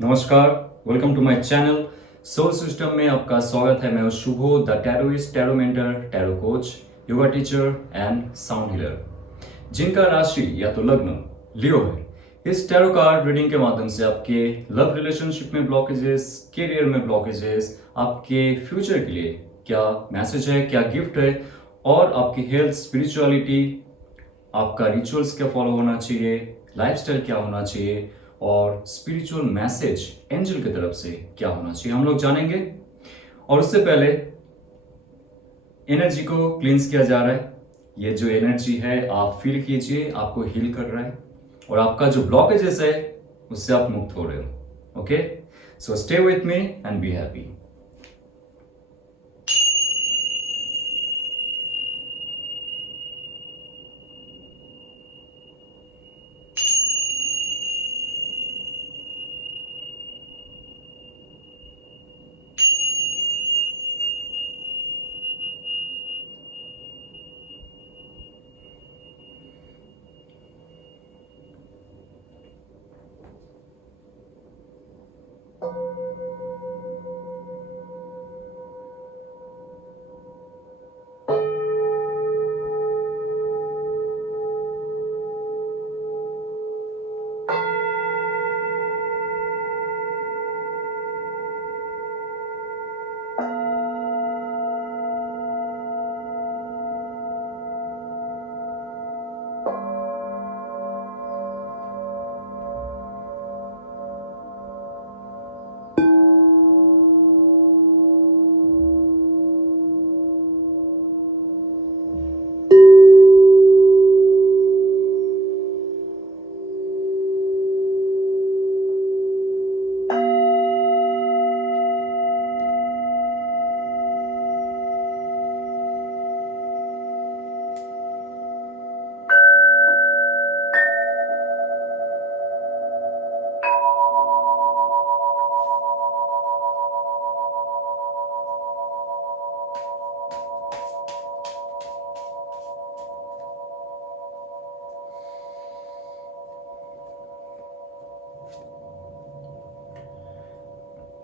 नमस्कार, welcome to my channel soul system में आपका स्वागत है। मैं हूं Shubho, the tarotist, tarot mentor, tarot coach, yoga teacher and sound healer, जिनका राशि या तो लग्न लियो है। इस टैरो कार्ड रीडिंग के माध्यम से आपके लव रिलेशनशिप में ब्लॉकेजेस, करियर में ब्लॉकेजेस, आपके फ्यूचर के लिए क्या मैसेज है, क्या गिफ्ट है, और आपकी हेल्थ, स्पिरिचुअलिटी, आपका रिचुअल्स क्या फॉलो होना चाहिए, लाइफस्टाइल क्या होना चाहिए, और स्पिरिचुअल मैसेज एंजल की तरफ से क्या होना चाहिए, हम लोग जानेंगे। और उससे पहले एनर्जी को क्लींस किया जा रहा है। ये जो एनर्जी है आप फील कीजिए, आपको हील कर रहा है, और आपका जो ब्लॉकेजेस है उससे आप मुक्त हो रहे हो। Okay, so stay with me and be happy.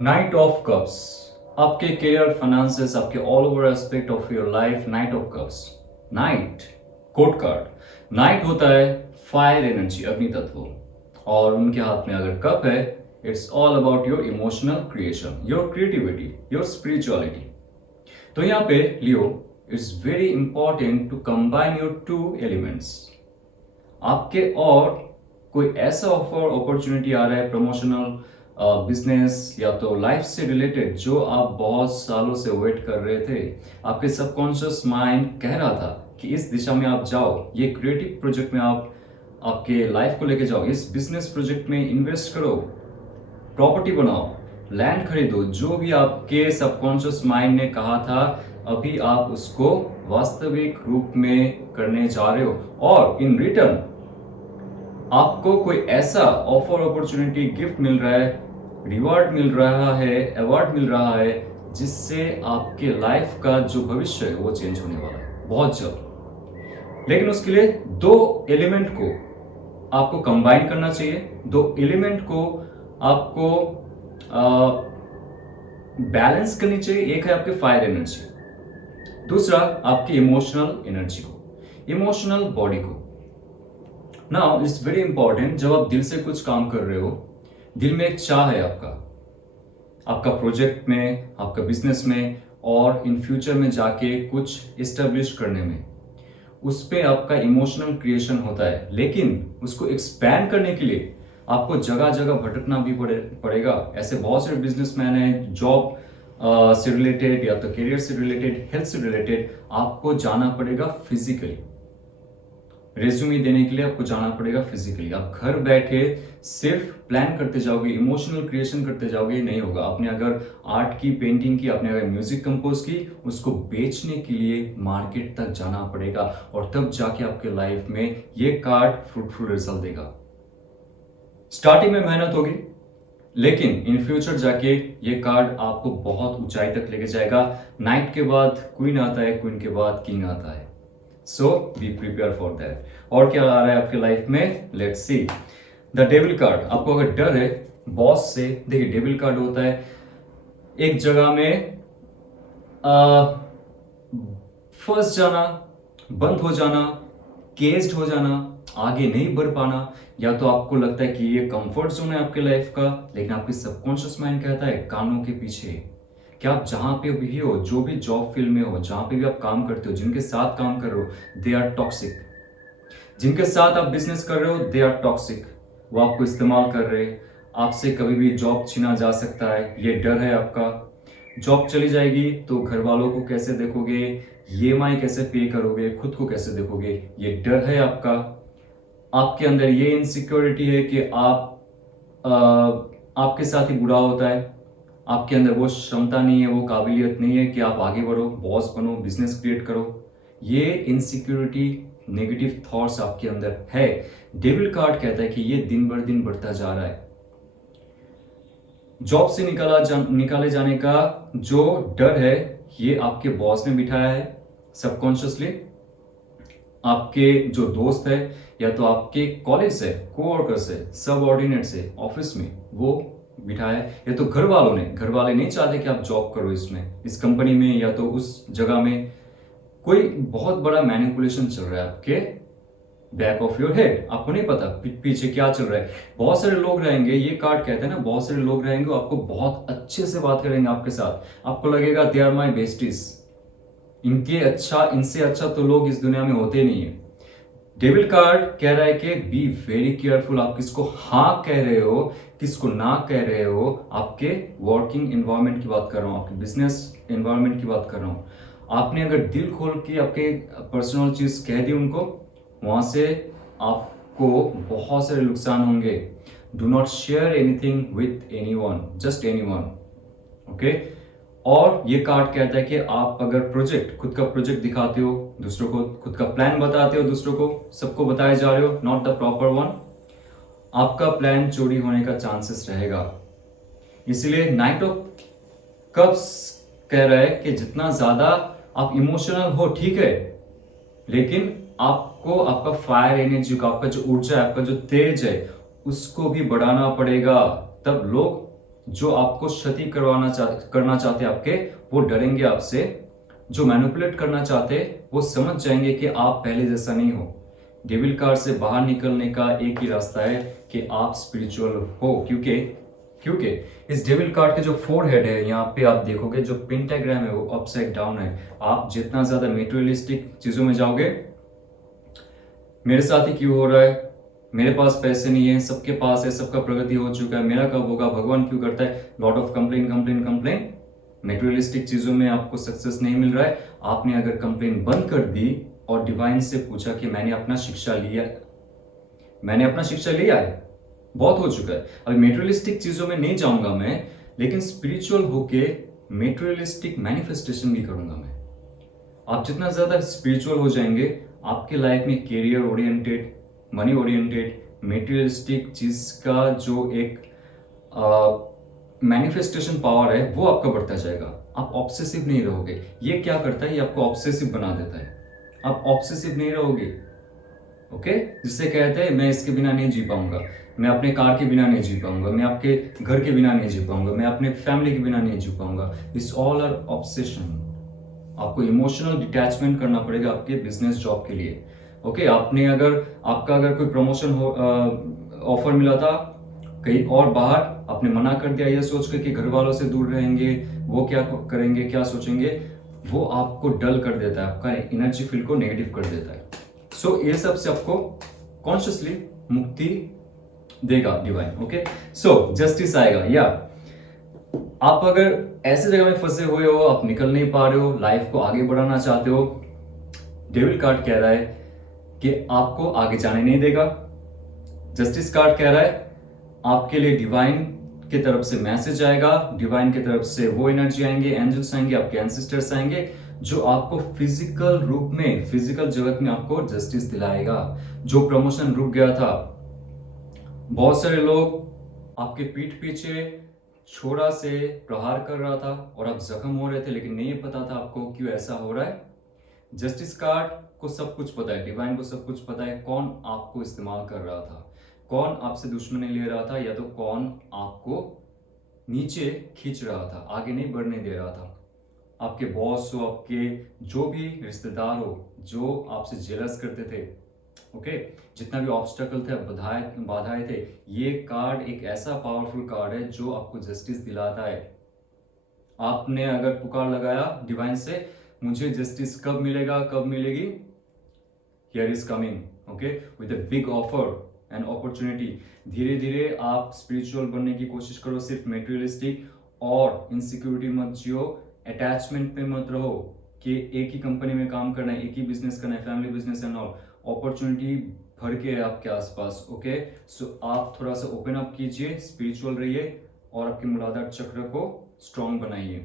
Night of cups, आपके करियर, फाइनेंसेस, आपके all over aspect of your life. Night of cups, night court card. Night होता है फायर एनर्जी, अग्नि तत्व, और उनके हाथ में अगर कप है, it's all about your emotional creation, your creativity, your spirituality. तो यहाँ पे Leo, it's very important to combine your two elements. आपके और कोई ऐसा ऑफर, अपॉर्चुनिटी आ रहा है, प्रमोशनल, बिजनेस या तो लाइफ से रिलेटेड, जो आप बहुत सालों से वेट कर रहे थे। आपके सबकॉन्शियस माइंड कह रहा था कि इस दिशा में आप जाओ, ये क्रिएटिव प्रोजेक्ट में आप आपके लाइफ को लेके जाओ, इस बिजनेस प्रोजेक्ट में इन्वेस्ट करो, प्रॉपर्टी बनाओ, लैंड खरीदो। जो भी आपके सबकॉन्शियस माइंड ने कहा था, अभी आप उसको वास्तविक रूप में करने जा रहे हो, और इन रिटर्न आपको कोई ऐसा ऑफर, अपॉर्चुनिटी, गिफ्ट मिल रहा है, रिवॉर्ड मिल रहा है, अवार्ड मिल रहा है, जिससे आपके लाइफ का जो भविष्य है वो चेंज होने वाला है बहुत जल्द। लेकिन उसके लिए दो एलिमेंट को आपको कंबाइन करना चाहिए, दो एलिमेंट को आपको बैलेंस करनी चाहिए। एक है आपके फायर एनर्जी, दूसरा आपकी इमोशनल एनर्जी को, इमोशनल बॉडी को। नाउ इट्स वेरी इंपॉर्टेंट, जब आप दिल से कुछ काम कर रहे हो, दिल में एक चाह है आपका प्रोजेक्ट में, आपका बिजनेस में, और इन फ्यूचर में जाके कुछ इस्टेब्लिश करने में, उस पे आपका इमोशनल क्रिएशन होता है। लेकिन उसको एक्सपैंड करने के लिए आपको जगह जगह भटकना भी पड़ेगा। ऐसे बहुत सारे बिजनेसमैन हैं, जॉब से रिलेटेड या तो करियर से रिलेटेड, हेल्थ से रिलेटेड, आपको जाना पड़ेगा फिजिकली। रेज्यूमे देने के लिए आपको जाना पड़ेगा फिजिकली। आप घर बैठे सिर्फ प्लान करते जाओगे, इमोशनल क्रिएशन करते जाओगे, नहीं होगा। आपने अगर आर्ट की, पेंटिंग की, आपने अगर म्यूजिक कंपोज की, उसको बेचने के लिए मार्केट तक जाना पड़ेगा, और तब जाके आपके लाइफ में ये कार्ड फ्रूटफुल रिजल्ट देगा। स्टार्टिंग में मेहनत होगी, लेकिन इन फ्यूचर जाके ये कार्ड आपको बहुत ऊंचाई तक लेके जाएगा। नाइट के बाद क्वीन आता है, क्वीन के बाद किंग आता है। सो बी प्रिपेयर फॉर दैट। और क्या आ रहा है आपके लाइफ में, let's see. The devil card, आपको अगर डर है बॉस से, देखिए डेविल कार्ड होता है एक जगह में फंस जाना, बंद हो जाना, केस्ड हो जाना, आगे नहीं बढ़ पाना। या तो आपको लगता है कि ये कंफर्ट जोन है आपके लाइफ का, लेकिन आपकी सबकॉन्शियस माइंड कहता है कानों के पीछे कि आप जहां पे भी हो, जो भी जॉब फील्ड में हो, जहां पे भी आप काम करते हो, जिनके साथ काम कर रहे हो, दे आर टॉक्सिक। जिनके साथ आप बिजनेस कर रहे हो, दे आर टॉक्सिक। वो आपको इस्तेमाल कर रहे, आपसे कभी भी जॉब छीना जा सकता है, ये डर है आपका। जॉब चली जाएगी तो घर वालों को कैसे देखोगे, ईएमआई कैसे पे करोगे, खुद को कैसे देखोगे, ये डर है आपका। आपके अंदर ये इनसिक्योरिटी है कि आपके साथ ही बुरा होता है, आपके अंदर वो क्षमता नहीं है, वो काबिलियत नहीं है कि आप आगे बढ़ो, बॉस बनो, बिजनेस क्रिएट करो। ये इनसिक्योरिटी, नेगेटिव थॉट्स आपके अंदर है। डेविल कार्ड कहता है कि ये दिन भर दिन बढ़ता जा रहा है। जॉब से निकाले जाने का जो डर है, ये आपके बॉस ने बिठाया है सबकॉन्शियसली। आपके जो दोस्त है, या तो आपके कॉलेज से, कोवर्कर से, सबऑर्डिनेट से, ऑफिस में, वो बिठाया है। या तो घर वाले नहीं चाहते कि आप जॉब करो इसमें, इस कंपनी में या तो उस जगह में। कोई बहुत बड़ा मैनिपुलेशन चल रहा है आपके बैक ऑफ योर हेड, आपको नहीं पता पीछे क्या चल रहा है। बहुत सारे लोग रहेंगे, ये कार्ड कहते हैं ना, बहुत सारे लोग रहेंगे, आपको बहुत अच्छे से बात करेंगे आपके साथ, आपको लगेगा दे आर माई बेस्टीज। इनसे अच्छा तो लोग इस दुनिया में होते नहीं है। डेविल कार्ड कह रहा है कि बी वेरी केयरफुल, आप किसको हाँ कह रहे हो, किसको ना कह रहे हो। आपके वर्किंग एनवायरनमेंट की बात कर रहा हूं, आपके बिजनेस एनवायरनमेंट की बात कर रहा हूं। आपने अगर दिल खोल के आपके पर्सनल चीज कह दी उनको, वहां से आपको बहुत सारे नुकसान होंगे। Do not share anything with anyone, just anyone, okay. और ये कार्ड कहता है कि आप अगर खुद का प्रोजेक्ट दिखाते हो दूसरों को, खुद का प्लान बताते हो दूसरों को, सबको बताए जा रहे हो, नॉट द प्रॉपर वन, आपका प्लान चोरी होने का चांसेस रहेगा। इसलिए नाइट ऑफ कप्स कह रहा है कि जितना ज्यादा आप इमोशनल हो ठीक है, लेकिन आपको आपका फायर एनर्जी का, आपका जो ऊर्जा है, आपका जो तेज है, उसको भी बढ़ाना पड़ेगा। तब लोग जो आपको क्षति करना चाहते हैं आपके, वो डरेंगे आपसे। जो मैनिपुलेट करना चाहते वो समझ जाएंगे कि आप पहले जैसा नहीं हो। डेविल कार्ड से बाहर निकलने का एक ही रास्ता है कि आप स्पिरिचुअल हो, क्योंकि इस डेविल कार्ड के जो फोर हेड है, यहाँ पे आप देखोगे जो पेंटाग्राम है वो अपसाइड डाउन है। आप जितना ज्यादा मेटेरियलिस्टिक चीजों में जाओगे, मेरे साथ ही क्यों हो रहा है, मेरे पास पैसे नहीं है, सबके पास है, सबका प्रगति हो चुका है, मेरा कब होगा, भगवान क्यों करता है, लॉट ऑफ कंप्लेन। मेटेरियलिस्टिक चीजों में आपको सक्सेस नहीं मिल रहा है। आपने अगर कंप्लेन बंद कर दी और डिवाइन से पूछा कि मैंने अपना शिक्षा लिया है, बहुत हो चुका है, अभी मेटेरियलिस्टिक चीजों में नहीं जाऊंगा मैं, लेकिन स्पिरिचुअल होके मेटेरियलिस्टिक मैनिफेस्टेशन भी करूंगा मैं। आप जितना ज्यादा स्पिरिचुअल हो जाएंगे, आपके लाइफ में career oriented, money oriented, materialistic चीज का जो एक मैनिफेस्टेशन पावर है, वो आपका बढ़ता जाएगा। आप ऑब्सेसिव नहीं रहोगे। ये क्या करता है, ये आपको ऑब्सेसिव बना देता है। आप ऑब्सेसिव नहीं रहोगे, ओके। जिससे कहते हैं मैं इसके बिना नहीं जी पाऊंगा, मैं अपने कार के बिना नहीं जी पाऊंगा, मैं आपके घर के बिना नहीं जी पाऊंगा, मैं अपने फैमिली के बिना नहीं जी पाऊंगा। This all are obsession. आपको इमोशनल डिटैचमेंट करना पड़ेगा आपके बिजनेस जॉब के लिए, ओके। आपका अगर कोई प्रमोशन ऑफर मिला था कहीं और बाहर, आपने मना कर दिया ये सोच के कि घर वालों से दूर रहेंगे, वो क्या करेंगे, क्या सोचेंगे, वो आपको डल कर देता है, आपका एनर्जी फील्ड को नेगेटिव कर देता है। सो ये सब से आपको कॉन्शियसली मुक्ति देगा डिवाइन, ओके। सो जस्टिस आएगा। या आप अगर ऐसे जगह में फंसे हुए हो, आप निकल नहीं पा रहे हो, लाइफ को आगे बढ़ाना चाहते हो, डेविल कार्ड कह रहा है कि आपको आगे जाने नहीं देगा। जस्टिस कार्ड कह रहा है आपके लिए डिवाइन की तरफ से मैसेज आएगा, डिवाइन की तरफ से वो एनर्जी आएंगे, एंजल्स आएंगे, आपके एंसेस्टर्स आएंगे, जो आपको फिजिकल रूप में, फिजिकल जगत में आपको जस्टिस दिलाएगा। जो प्रमोशन रुक गया था, बहुत सारे लोग आपके पीठ पीछे छोरा से प्रहार कर रहा था और आप जख्म हो रहे थे, लेकिन नहीं पता था आपको क्यों ऐसा हो रहा है। जस्टिस कार्ड को सब कुछ पता है, डिवाइन को सब कुछ पता है कौन आपको इस्तेमाल कर रहा था। कौन आपसे दुश्मनी ले रहा था, या तो कौन आपको नीचे खींच रहा था, आगे नहीं बढ़ने दे रहा था। आपके बॉस हो, आपके जो भी रिश्तेदार हो जो आपसे जेलस करते थे, ओके, जितना भी ऑब्स्टेकल थे, बाधाएं बाधाएं थे, ये कार्ड एक ऐसा पावरफुल कार्ड है जो आपको जस्टिस दिलाता है। आपने अगर पुकार लगाया डिवाइन से, मुझे जस्टिस कब मिलेगा, कब मिलेगी, here is coming, okay, with a big offer and opportunity. धीरे धीरे आप स्पिरिचुअल बनने की कोशिश करो, सिर्फ मेटेरियलिस्टिक और इनसिक्योरिटी मत जियो, अटैचमेंट पे मत रहो कि एक ही कंपनी में काम करना है, एक ही बिजनेस करना है, family business and all. Opportunity भर के है आपके आसपास, ओके। सो आप थोड़ा सा ओपन अप कीजिए, स्पिरिचुअल रहिए और आपके मूलाधार चक्र को स्ट्रॉन्ग बनाइए।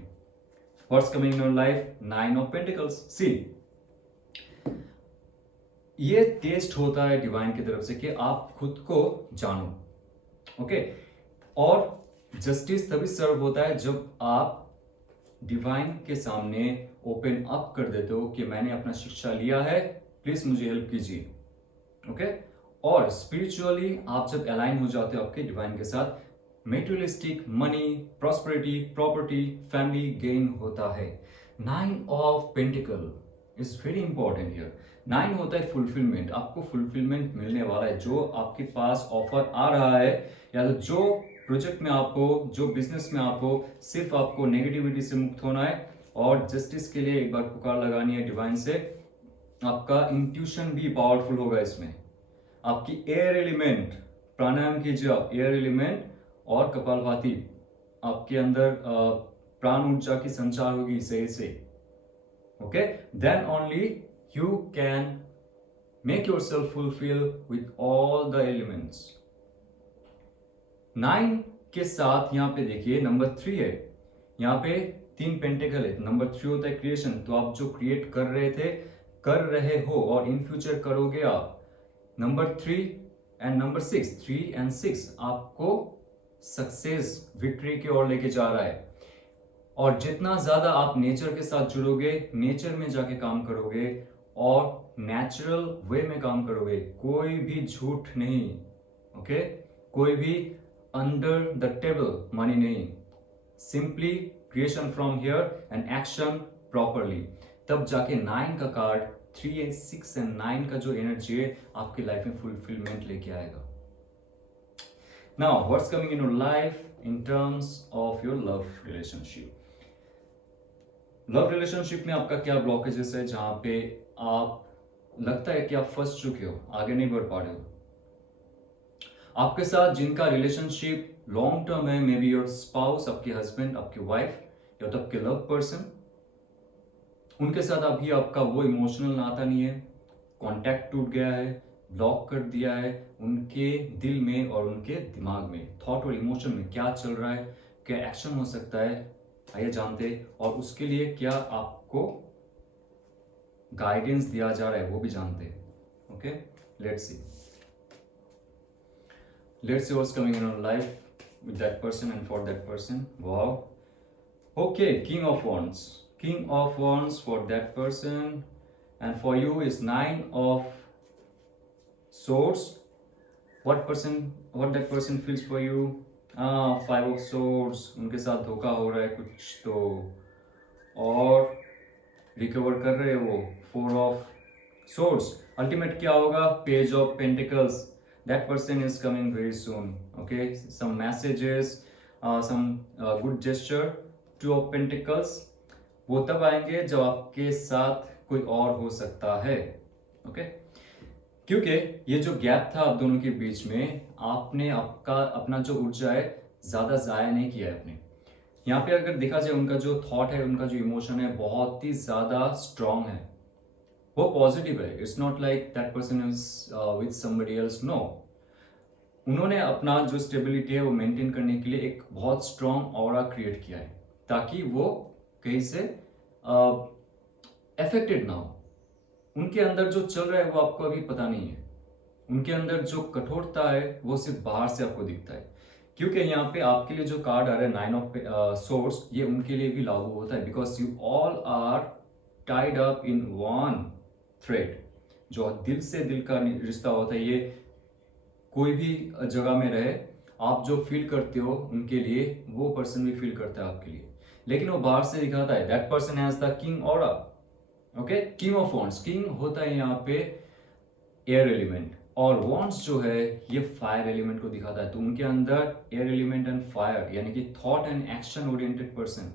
What's coming in your life, 9 of pentacles. See, ये टेस्ट होता है डिवाइन की तरफ से कि आप खुद को जानो, ओके। और जस्टिस तभी सर्व होता है जब आप डिवाइन के सामने ओपन अप कर देते हो कि मैंने अपना शिक्षा लिया है, प्लीज मुझे हेल्प कीजिए, ओके। और स्पिरिचुअली आप जब अलाइन हो जाते हो आपके डिवाइन के साथ, materialistic, money, prosperity, property, family gain होता है। 9 of pentacle is very important here. 9 होता है फुलफिलमेंट, आपको फुलफिलमेंट मिलने वाला है। जो आपके पास ऑफर आ रहा है, या तो जो प्रोजेक्ट में आप हो, जो बिजनेस में आप हो, सिर्फ आपको नेगेटिविटी से मुक्त होना है और जस्टिस के लिए एक बार पुकार लगानी है डिवाइन से। आपका इंट्यूशन भी पावरफुल होगा इसमें। आपकी एयर एलिमेंट, प्राणायाम कीजिए आप, एयर एलिमेंट और कपालभाति, आपके अंदर प्राण ऊर्जा की संचार होगी सही से, okay. Then only you can make yourself fulfil with all the elements. 9 के साथ यहां पे देखिए नंबर 3 है, यहां पे 3 पेंटिकल है, नंबर 3 होता है क्रिएशन। तो आप जो क्रिएट कर रहे थे, कर रहे हो और इन फ्यूचर करोगे आप। नंबर 3 एंड नंबर 6, 3 एंड 6 आपको सक्सेस, विक्ट्री की ओर लेके जा रहा है। और जितना ज्यादा आप नेचर के साथ जुड़ोगे, नेचर में जाके काम करोगे और नेचुरल वे में काम करोगे, कोई भी झूठ नहीं, ओके, कोई भी अंडर द टेबल मनी नहीं, simply creation from here and action properly, तब जाके 9 का कार्ड, 3, 6 एंड 9 का जो एनर्जी है आपकी लाइफ में फुलफिलमेंट लेके आएगा। Now what's coming in your life in terms of your love relationship. Love relationship में आपका क्या ब्लॉकेजेस है, जहां पे आप लगता है कि आप फंस चुके हो, आगे नहीं बढ़ पा रहे हो। आपके साथ जिनका रिलेशनशिप लॉन्ग टर्म है, मे बी योर स्पाउस, आपके हस्बैंड, आपकी वाइफ, या तो आपके लव पर्सन, उनके साथ अभी आपका वो इमोशनल नाता नहीं है, कॉन्टैक्ट टूट गया है, ब्लॉक कर दिया है। उनके दिल में और उनके दिमाग में, थॉट और इमोशन में क्या चल रहा है, क्या एक्शन हो सकता है, आइए जानते हैं। और उसके लिए क्या आपको गाइडेंस दिया जा रहा है वो भी जानते हैं, okay. Let's see, let's see what's coming in our life with that person and for that person. Wow, okay, king of wands, king of wands for that person, and for you is 9 of swords. What that person feels for you, 5 of swords, उनके साथ धोखा हो रहा है कुछ तो, और recover कर रहे हो, 4 of swords। अल्टीमेट क्या होगा, page of pentacles. That person is coming very soon, okay, some messages, some good gesture। 2 of Pentacles, वो तब आएंगे जब आपके साथ कोई और हो सकता है, ओके। क्योंकि ये जो गैप था आप दोनों के बीच में, आपने अपना जो ऊर्जा है ज्यादा जाया नहीं किया है अपने। यहाँ पे अगर देखा जाए, उनका जो थॉट है, उनका जो इमोशन है, बहुत ही ज्यादा स्ट्रांग है, वो पॉजिटिव है। It's not like that person is with somebody else, no. उन्होंने अपना जो स्टेबिलिटी है वो मेंटेन करने के लिए एक बहुत स्ट्रांग ऑरा क्रिएट किया है, ताकि वो कहीं से अफेक्टेड ना हो। उनके अंदर जो चल रहा है वो आपको अभी पता नहीं है। उनके अंदर जो कठोरता है वो सिर्फ बाहर से आपको दिखता है। क्योंकि यहाँ पे आपके लिए जो कार्ड आ रहा है 9 ऑफ सोर्स, ये उनके लिए भी लागू होता है, because you all are tied up in one thread. जो दिल से दिल का रिश्ता होता है, ये कोई भी जगह में रहे, आप जो फील करते हो उनके लिए, वो पर्सन भी फील करता है आपके लिए, लेकिन वो बाहर से दिखाता है that person has the king aura. Okay, king of wands, king होता है यहाँ पे एयर एलिमेंट, और वॉन्ड्स जो है ये फायर एलिमेंट को दिखाता है। तो उनके अंदर एयर एलिमेंट एंड फायर, यानी कि thought and action oriented person,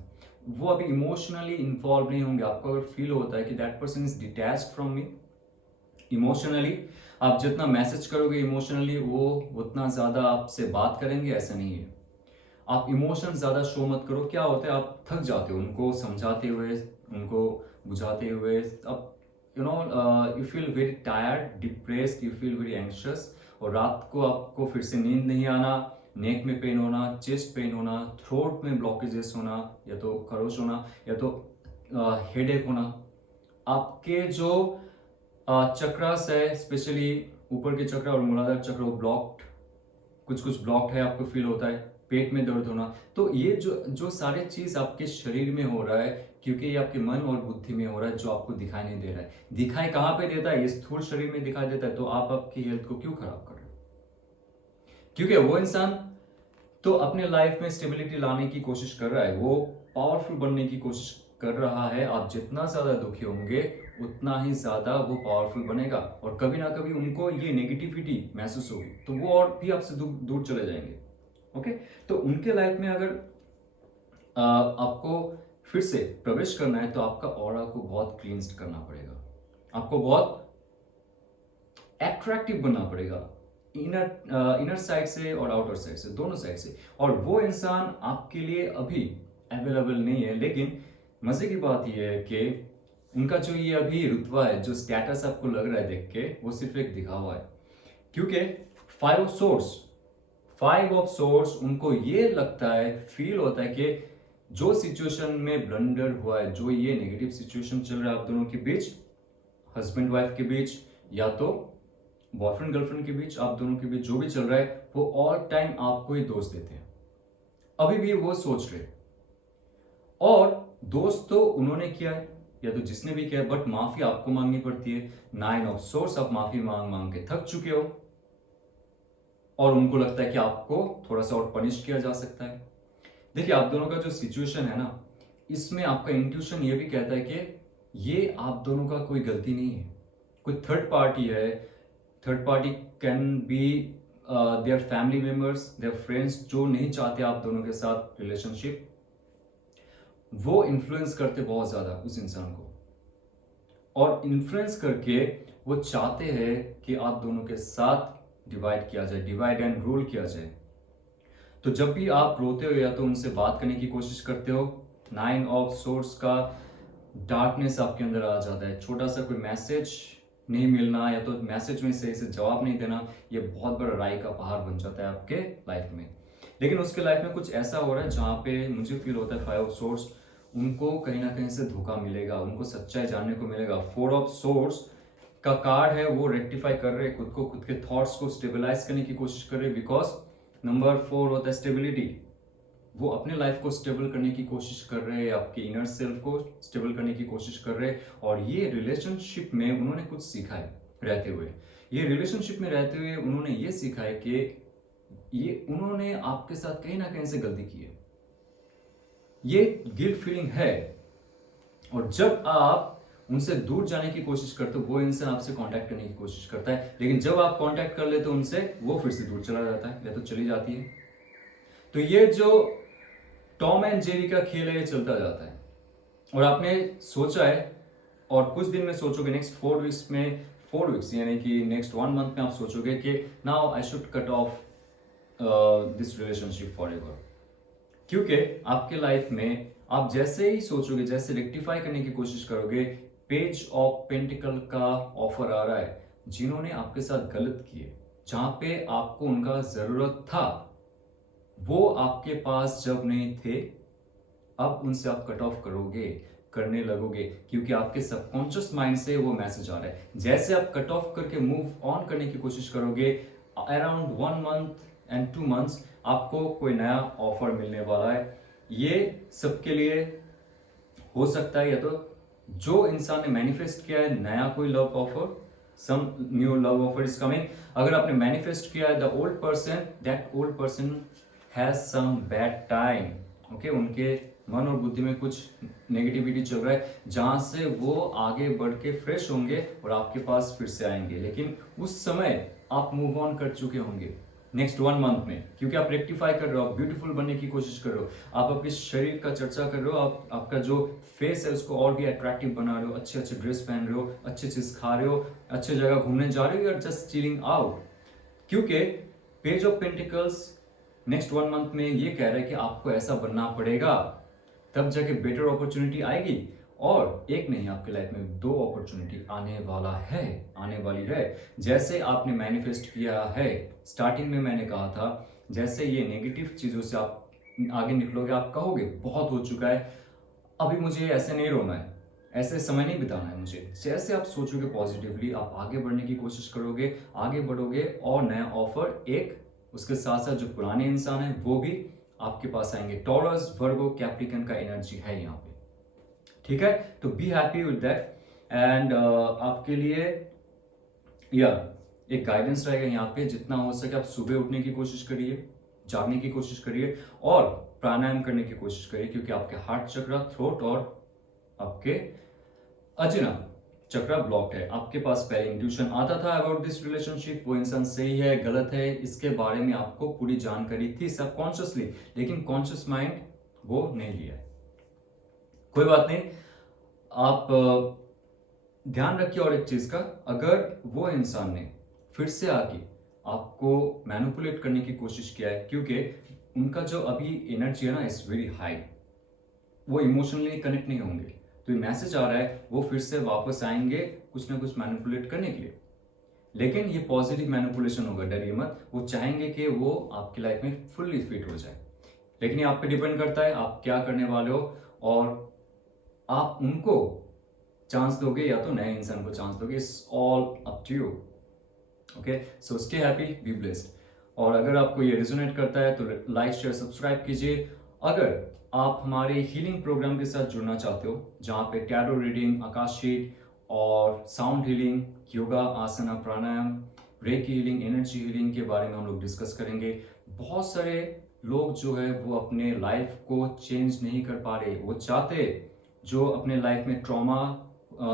वो अभी इमोशनली इन्वॉल्व नहीं होंगे। आपको अगर फील होता है कि that person is detached from me emotionally, आप जितना मैसेज करोगे इमोशनली वो उतना ज्यादा आपसे बात करेंगे, ऐसा नहीं है। आप इमोशन ज्यादा शो मत करो। क्या होता है, आप थक जाते हो उनको समझाते हुए, उनको बुझाते हुए। अब you feel very tired, depressed, you feel very anxious, और रात को आपको फिर से नींद नहीं आना, नेक में पेन होना, चेस्ट पेन होना, थ्रोट में ब्लॉकेजेस होना, या तो खरोश होना, या तो हेडेक होना। आपके जो चक्रास है, स्पेशली ऊपर के चक्र और मूलाधार चक्र, वो ब्लॉक्ड, कुछ कुछ ब्लॉक्ड है, आपको फील होता है। पेट में दर्द होना, तो ये जो जो सारे चीज आपके शरीर में हो रहा है, क्योंकि ये आपके मन और बुद्धि में हो रहा है, जो आपको दिखाई नहीं दे रहा है। दिखाई कहाँ पे देता है, ये स्थूल शरीर में दिखाई देता है। तो आप आपकी हेल्थ को क्यों खराब कर रहे हो? क्योंकि वो इंसान तो अपने लाइफ में स्टेबिलिटी लाने की कोशिश कर रहा है, वो पावरफुल बनने की कोशिश कर रहा है। आप जितना ज्यादा दुखी होंगे उतना ही ज्यादा वो पावरफुल बनेगा, और कभी ना कभी उनको ये नेगेटिविटी महसूस होगी, तो वो और भी आपसे दूर चले जाएंगे। ओके, तो उनके लाइफ में अगर आपको फिर से प्रवेश करना है, तो आपका ऑरा को बहुत क्लींस्ड करना पड़ेगा, आपको बहुत एट्रैक्टिव बनना पड़ेगा, इनर साइड से और आउटर साइड से, दोनों साइड से। और वो इंसान आपके लिए अभी अवेलेबल नहीं है, लेकिन मजे की बात यह है कि उनका जो ये अभी रुतबा है, जो स्टेटस आपको लग रहा है देख के, वो सिर्फ एक दिखावा है। क्योंकि फाइव ऑफ सोर्स उनको ये लगता है, फील होता है कि जो सिचुएशन में ब्लंडर हुआ है, जो ये नेगेटिव सिचुएशन चल रहा है आप दोनों के बीच, हस्बैंड वाइफ के बीच, या तो बॉयफ्रेंड गर्लफ्रेंड के बीच, आप दोनों के बीच जो भी चल रहा है, वो ऑल टाइम आपको ही दोष देते हैं। अभी भी वो सोच रहे, और दोस्त तो उन्होंने किया है, या तो जिसने भी किया है, बट माफी आपको मांगनी पड़ती है। 9 ऑफ सोर्स, आप माफी मांग मांग के थक चुके हो, और उनको लगता है कि आपको थोड़ा सा और पनिश किया जा सकता है। देखिए, आप दोनों का जो सिचुएशन है ना, इसमें आपका इंट्यूशन ये भी कहता है कि ये आप दोनों का कोई गलती नहीं है, कोई थर्ड पार्टी है। Third party can be their family members, their friends, जो नहीं चाहते आप दोनों के साथ रिलेशनशिप, वो इन्फ्लुएंस करते बहुत ज्यादा उस इंसान को, और इन्फ्लुएंस करके वो चाहते हैं कि आप दोनों के साथ डिवाइड किया जाए, डिवाइड एंड रूल किया जाए। तो जब भी आप रोते हो या तो उनसे बात करने की कोशिश करते हो, 9 ऑफ सोर्स का डार्कनेस आपके अंदर आ जाता है। छोटा सा कोई मैसेज नहीं मिलना, या तो मैसेज में सही से जवाब नहीं देना, ये बहुत बड़ा राय का पहाड़ बन जाता है आपके लाइफ में। लेकिन उसके लाइफ में कुछ ऐसा हो रहा है जहां पे मुझे फील होता है 5 ऑफ सोर्स उनको कहीं ना कहीं से धोखा मिलेगा, उनको सच्चाई जानने को मिलेगा। 4 ऑफ सोर्स का कार्ड है, वो रेक्टिफाई कर रहे हैं खुद को, खुद के थॉट्स को स्टेबलाइज करने की कोशिश कर रहे हैं, बिकॉज नंबर 4 होता है स्टेबिलिटी। वो अपने लाइफ को स्टेबल करने की कोशिश कर रहे हैं, आपके इनर सेल्फ को स्टेबल करने की कोशिश कर रहे हैं। और ये रिलेशनशिप में उन्होंने कुछ सीखा है रहते हुए, ये रिलेशनशिप में रहते हुए उन्होंने ये सीखा है कि ये उन्होंने आपके साथ कहीं ना कहीं से गलती की है, ये गिल्ट फीलिंग है। और जब आप उनसे दूर जाने की कोशिश करते हो, वो इंसान आपसे कांटेक्ट करने की कोशिश करता है, लेकिन जब आप कांटेक्ट कर लेते हो उनसे, वो फिर से दूर चला जाता है या तो चली जाती है। तो ये जो टॉम एंड जेरी का खेल है, ये चलता जाता है। और आपने सोचा है, और कुछ दिन में सोचोगे, नेक्स्ट 4 वीक्स में, 4 वीक्स यानी कि नेक्स्ट 1 मंथ में आप सोचोगे कि now I should cut off this relationship for ever. क्योंकि आपके लाइफ में आप जैसे ही सोचोगे, जैसे रेक्टिफाई करने की कोशिश करोगे, पेज ऑफ पेंटिकल का ऑफर आ रहा है। जिन्होंने आपके साथ गलत किए, जहां पे आपको उनका जरूरत था, वो आपके पास जब नहीं थे, अब उनसे आप कट ऑफ करने लगोगे, क्योंकि आपके सबकॉन्शियस माइंड से वो मैसेज आ रहा है। जैसे आप कट ऑफ करके मूव ऑन करने की कोशिश करोगे, अराउंड 1 मंथ एंड 2 मंथ्स आपको कोई नया ऑफर मिलने वाला है। ये सबके लिए हो सकता है, या तो जो इंसान ने मैनिफेस्ट किया है नया कोई love offer, some new love offer is coming. अगर आपने मैनिफेस्ट किया है the old person, that old person has some bad time, okay, उनके मन और बुद्धि में कुछ नेगेटिविटी चल रहा है जहां से वो आगे बढ़ के फ्रेश होंगे और आपके पास फिर से आएंगे, लेकिन उस समय आप मूव ऑन कर चुके होंगे नेक्स्ट 1 मंथ में, क्योंकि आप रेक्टिफाई कर रहे हो, आप ब्यूटीफुल बनने की कोशिश कर रहे हो, आप अपने शरीर का चर्चा कर रहे हो, आप आपका जो फेस है उसको और भी अट्रैक्टिव बना रहे हो, अच्छे अच्छे ड्रेस पहन रहे हो, अच्छे चीज खा रहे हो, अच्छे जगह घूमने जा रहे हो, या जस्ट चिलिंग आउट, क्योंकि page of pentacles next 1 month में ये कह रहा है कि आपको ऐसा बनना पड़ेगा, तब जाके बेटर अपॉर्चुनिटी आएगी। और एक नहीं, आपके लाइफ में 2 अपॉर्चुनिटी आने वाला है, आने वाली है। जैसे आपने मैनिफेस्ट किया है, स्टार्टिंग में मैंने कहा था, जैसे ये नेगेटिव चीजों से आप आगे निकलोगे, आप कहोगे बहुत हो चुका है, अभी मुझे ऐसे नहीं रोना है, ऐसे समय नहीं बिताना है मुझे। जैसे आप सोचोगे पॉजिटिवली, आप आगे बढ़ने की कोशिश करोगे, आगे बढ़ोगे, और नया ऑफर एक, उसके साथ साथ जो पुराने इंसान है वो भी आपके पास आएंगे। टॉरस, वर्गो, कैप्रिकन का एनर्जी है यहाँ पे, ठीक है। तो be happy with that. And आपके लिए या एक गाइडेंस रहेगा यहाँ पे, जितना हो सके आप सुबह उठने की कोशिश करिए, जागने की कोशिश करिए और प्राणायाम करने की कोशिश करिए, क्योंकि आपके हार्ट चक्र, थ्रोट और आपके अजना चक्र ब्लॉक्ड है। आपके पास पहले इंट्यूशन आता था अबाउट दिस रिलेशनशिप, वो इंसान सही है गलत है इसके बारे में आपको पूरी जानकारी थी सबकॉन्शियसली, लेकिन कॉन्शियस माइंड वो नहीं लिया। कोई बात नहीं, आप ध्यान रखिए। और एक चीज का, अगर वो इंसान ने फिर से आके आपको मैनिपुलेट करने की कोशिश किया है, क्योंकि उनका जो अभी एनर्जी है ना इज वेरी हाई, वो इमोशनली कनेक्ट नहीं होंगे, तो ये मैसेज आ रहा है वो फिर से वापस आएंगे कुछ ना कुछ मैनिपुलेट करने के लिए, लेकिन ये पॉजिटिव मैनिपुलेशन होगा, डरिए मत। वो चाहेंगे कि वो आपकी लाइफ में फुल्ली फिट हो जाए, लेकिन ये आप पे डिपेंड करता है आप क्या करने वाले हो, और आप उनको चांस दोगे या तो नए इंसान को चांस दोगे, it's all up to you. Okay, so stay happy, be blessed. और अगर आपको ये रिजोनेट करता है तो लाइक शेयर सब्सक्राइब कीजिए। अगर आप हमारे हीलिंग प्रोग्राम के साथ जुड़ना चाहते हो, जहाँ पे टैरो रीडिंग, आकाश शीट और साउंड हीलिंग, योगा, आसना, प्राणायाम, रेकी हीलिंग, एनर्जी हीलिंग के बारे में हम लोग डिस्कस करेंगे। बहुत सारे लोग जो है वो अपने लाइफ को चेंज नहीं कर पा रहे, वो चाहते, जो अपने लाइफ में ट्रॉमा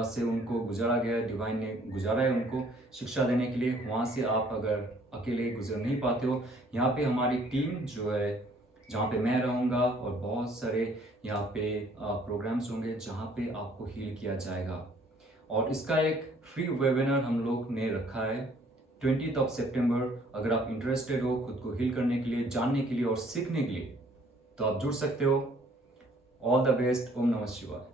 से उनको गुजारा गया है, डिवाइन ने गुजारा है उनको शिक्षा देने के लिए, वहाँ से आप अगर अकेले गुजर नहीं पाते हो, यहाँ पे हमारी टीम जो है, जहाँ पे मैं रहूँगा और बहुत सारे यहाँ पे प्रोग्राम्स होंगे जहाँ पे आपको हील किया जाएगा। और इसका एक फ्री वेबिनार हम लोग ने रखा है 20 सितंबर। अगर आप इंटरेस्टेड हो खुद को हील करने के लिए, जानने के लिए और सीखने के लिए, तो आप जुड़ सकते हो। All the best. ओम नमः शिवाय।